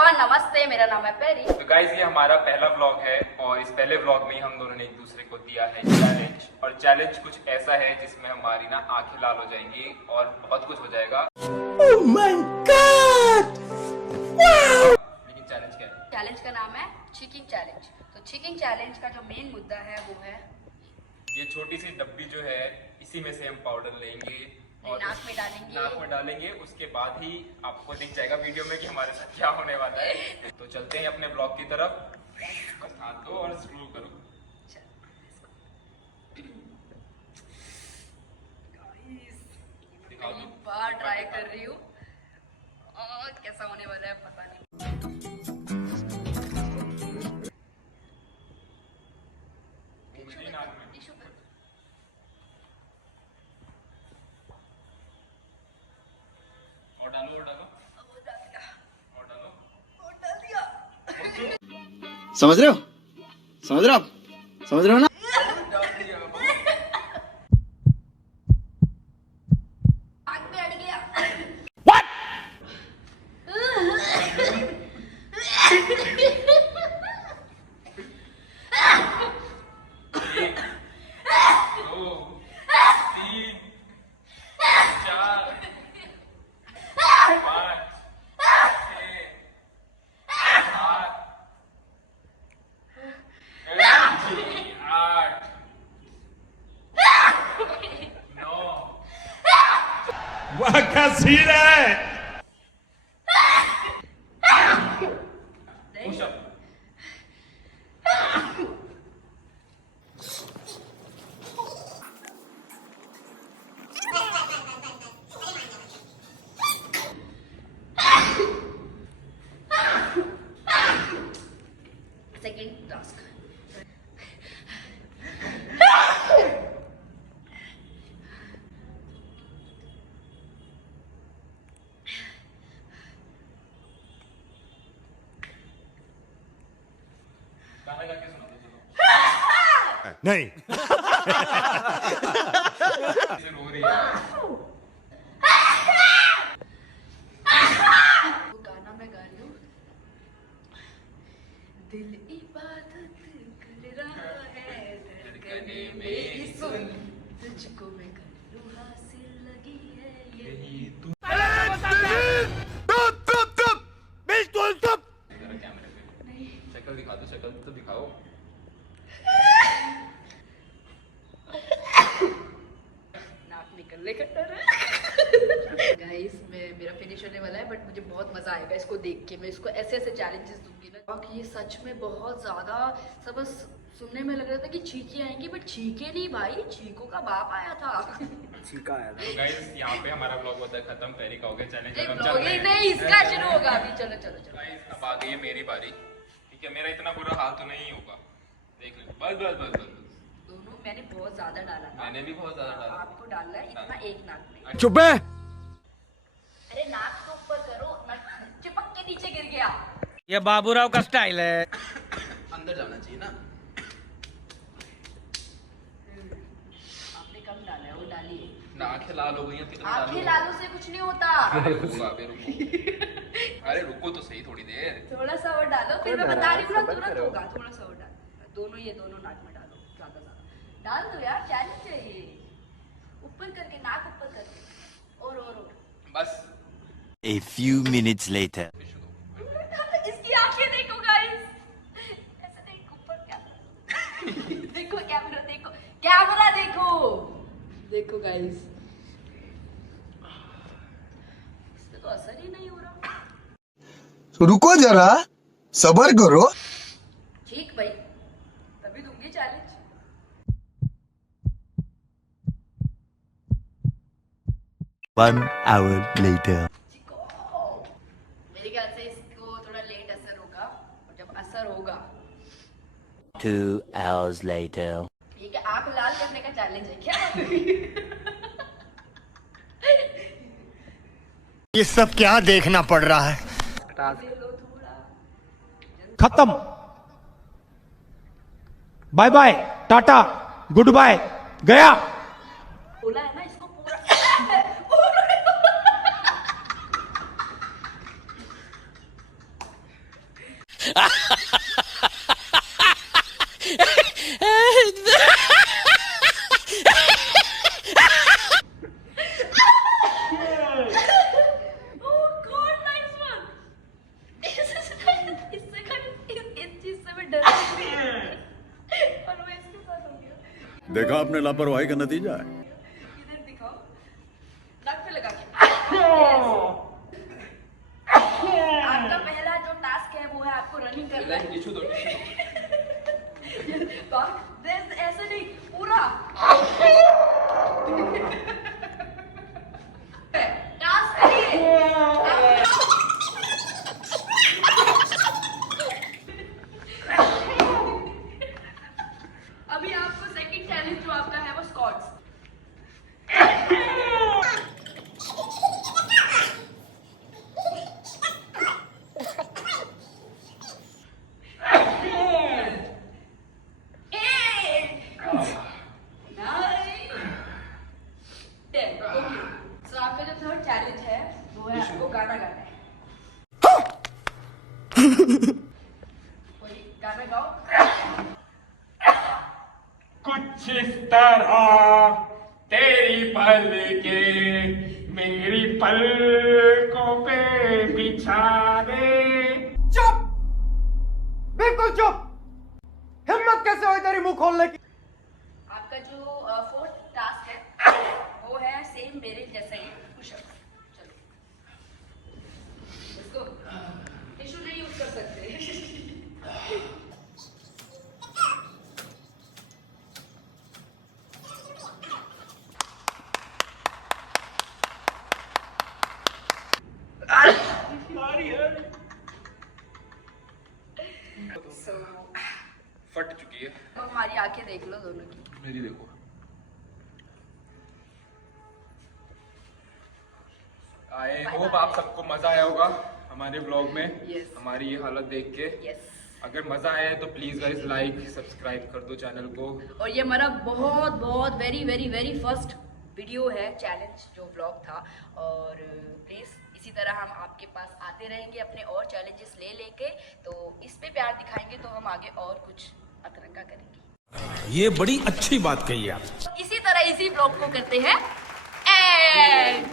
Everyone, नमस्ते। मेरा नाम है पेरी। तो गाइस ये हमारा पहला व्लॉग है और इस पहले व्लॉग में हम दोनों ने एक दूसरे को दिया है चैलेंज। और चैलेंज कुछ ऐसा है जिसमें हमारी ना आंखें लाल हो जाएंगी और बहुत कुछ हो जाएगा। Oh my God! Wow! लेकिन चैलेंज क्या है? चैलेंज का नाम है चीकिंग चैलेंज। तो चीकिंग चैलेंज का जो मेन मुद्दा है वो है ये छोटी सी डब्बी जो है, इसी में से हम पाउडर लेंगे और नाक में डालेंगे। नाक में डालेंगे। उसके बाद ही आपको दिख जाएगा वीडियो में कि हमारे साथ क्या होने वाला है। तो चलते हैं अपने ब्लॉग की तरफ। बस हाथ दो और शुरू करो। दिखाओ पहली तो। बार ट्राई कर रही हूँ और कैसा होने वाला है पता नहीं। मुझे ही नाक में। Tissue paper. और डालो और डालो वो डाल दिया, और डालो। वो डाल दिया। समझ रहे हो? समझ रहे हो आप? समझ रहे हो ना? डाल दिया। आग में अड़ गया। एक, दो, तीन, चार, पाँच, छः, सात, आठ, नौ। वाह क्या सीन है। पुशअप। Second task. गाना गा के सुना दो चलो। नहीं इसे रो रही है। वो गाना मैं गा रही हूँ। दिल इबादत कर रहा है, धड़कने मेरी सुन, तुझको मैं कर लूं हासिल लगी है यही। बिल्कुल चुप। जरा कैमरे पे शक्ल दिखा दो, शक्ल तो दिखाओ। नाक निकलने का डर है। गाइस मेरा फिनिश होने वाला है, बट मुझे बहुत मजा आएगा इसको देख के। मैं इसको ऐसे ऐसे चैलेंजेस दूंगी ना कि ये सच में बहुत ज्यादा सब सुनने में लग रहा था कि चीखे आएंगी, बट चीखे नहीं भाई, चीखों का बाप आया था। तो गाइस यहाँ पे हमारा ब्लॉग होता है खत्म। पेरी का हो गया चैलेंज। नहीं, अब हम vlog चल ही रहे हैं। नहीं, इसका शुरू होगा अभी। चलो चलो चलो। गाइस अब आ गई है मेरी बारी। ठीक है, मेरा इतना बुरा हाल तो नहीं होगा। देख लो, बस बस बस बस बस। दोनों मैंने बहुत ज्यादा डाला था। मैंने भी बहुत ज्यादा डाला। आपको डालना है इतना एक नाक में। चुप है। अरे नाक को ऊपर करो, नाक चिपक के नीचे गिर गया। ये बाबूराव का स्टाइल है। अंदर जाना चाहिए ना। आपने कम डाला है, वो डालिए। ना आंखें लाल हो गई हैं, कितना आंखें लालों से कुछ नहीं होता। रुको अबे रुको। अरे रुको तो सही थोड़ी देर। थोड़ा सा और डालो, फिर मैं बता रही हूँ ना, तुरंत होगा। थोड़ा सा और डालो, दोनों ये दोनों नाक में डालो, ज्यादा ज्यादा डाल दो यार, चैलेंज है ये। ऊपर करके, नाक ऊपर करके, और बस। A few minutes later. इसकी आंखें देखो गाइस, ऐसे देखो ऊपर क्या। देखो कैमरा, देखो कैमरा, देखो देखो गाइस, इससे तो असर ही नहीं हो रहा। रुको जरा, सबर करो। ठीक भाई, तभी दूंगी चैलेंज। One hour later. मेरे ख्याल से इसको थोड़ा लेट असर होगा, और जब असर होगा 2 hours later. ठीक है। आंख लाल करने का चैलेंज है क्या? ये सब क्या देखना पड़ रहा है। ले लो थोड़ा। खत्म। Bye bye, tata, goodbye, गया। बोला है ना इसको पूरा। Oh God, nice one. इससे इस चीज से मैं डर रही थी और मैं इसके साथ हो गया। देखा आपने लापरवाही का नतीजा है। इधर दिखाओ, नाक पे लगा के। आपका पहला जो टास्क है वो है आपको रनिंग करना है। टिश्यू दो, ऐसे नहीं, पूरा टास्क करिए। अभी आपको सेकंड चैलेंज जो आपका है वो स्क्वाट्स। आपका जो थर्ड चैलेंज है वो है आपको गाना गाना है। कोई गाना गाओ। कुछ इस तरह तेरी पलके मेरी पलकों पे बिछा दे। चुप, बिल्कुल चुप। हिम्मत कैसे हुई तेरी मुंह खोलने की? आपका जो फोर्थ टास्क है वो है सेम मेरे जैसा ही पुशअप। चलो इसको टिश्यू नहीं यूज कर सकते। So, फट चुकी है अब हमारी आंखें देख लो दोनों की। मेरी, देखो। आई होप आप सबको मजा आया होगा हमारे व्लॉग में। Yes. हमारी ये हालत देख के यस। अगर मजा आया है तो प्लीज गाइस लाइक सब्सक्राइब कर दो चैनल को। और ये हमारा बहुत बहुत very very very first video है, चैलेंज जो व्लॉग था। और प्लीज़ इसी तरह हम आपके पास आते रहेंगे अपने और चैलेंजेस ले लेके। तो इस पे प्यार दिखाएंगे तो हम आगे और कुछ अतरंगा करेंगे। ये बड़ी अच्छी बात कही आप। इसी तरह इसी व्लॉग को करते हैं एंड